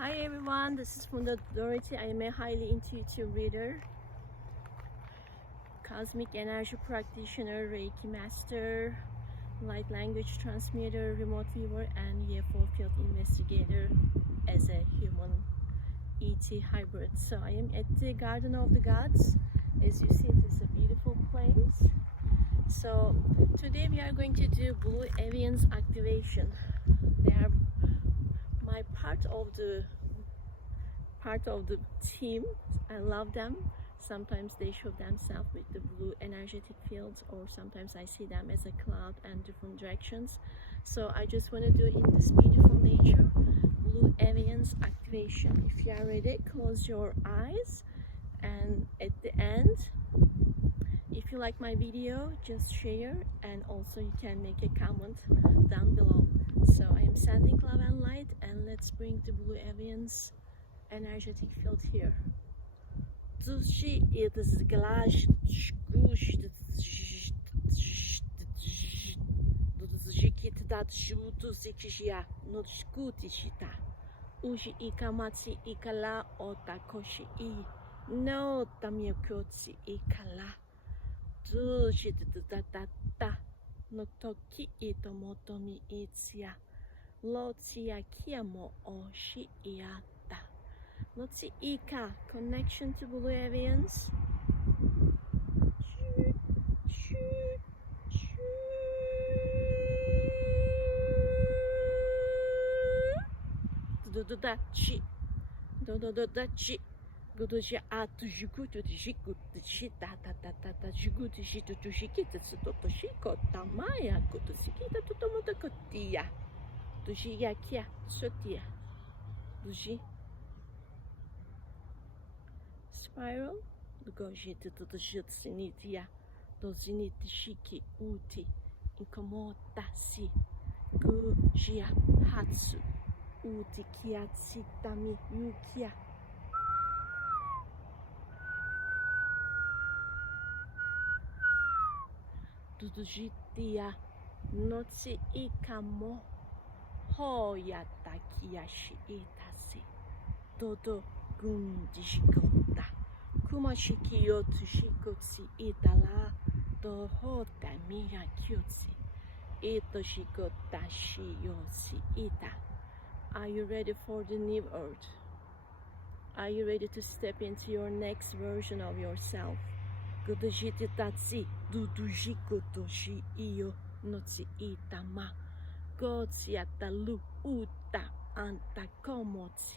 Hi everyone, this is Funda Dorothy. I am a highly intuitive reader, cosmic energy practitioner, Reiki master, light language transmitter, remote viewer, and UFO field investigator as a human ET hybrid. So I am at the Garden of the Gods. As you see, it is a beautiful place. So today we are going to do Blue Avians activation. They are my part of the team. I love them. Sometimes they show themselves with the blue energetic fields, or sometimes I see them as a cloud and different directions. So I just want to do in this beautiful nature Blue Avians activation. If you are ready, close your eyes, and at the end, if you like my video, just share, and also you can make a comment down below. So I am sending love and light, and let's bring the Blue Avians energetic field here. No toki ito motomi itsia. Lotsia kiamo oshi iata. Lotsi ika, connection to Blue Avians. Dododachi. Dododachi. Godoji atu jigutu jigutu jita ta jigutu jitu jikita tsutoto shiko tamaya kutu sikita tutomoto kotia. Duji yakia sotia. Duji spiral. Goji to jitsinitia. Doziniti shiki uti. Inkomota si. Gujia hatsu. Uti kiatsi tami yukia. Dudujitia notsi ikamo hoya takiyashi itasi dodo gundishikota kumashiki yotushikotsi itala dohota miya kyotsi itoshikota shiyosi ita. Are you ready for the new earth? Are you ready to step into your next version of yourself? Godojiti tatsi dudujiko toshi iyo notsi itama. Gotsia talu uta anta komotsia.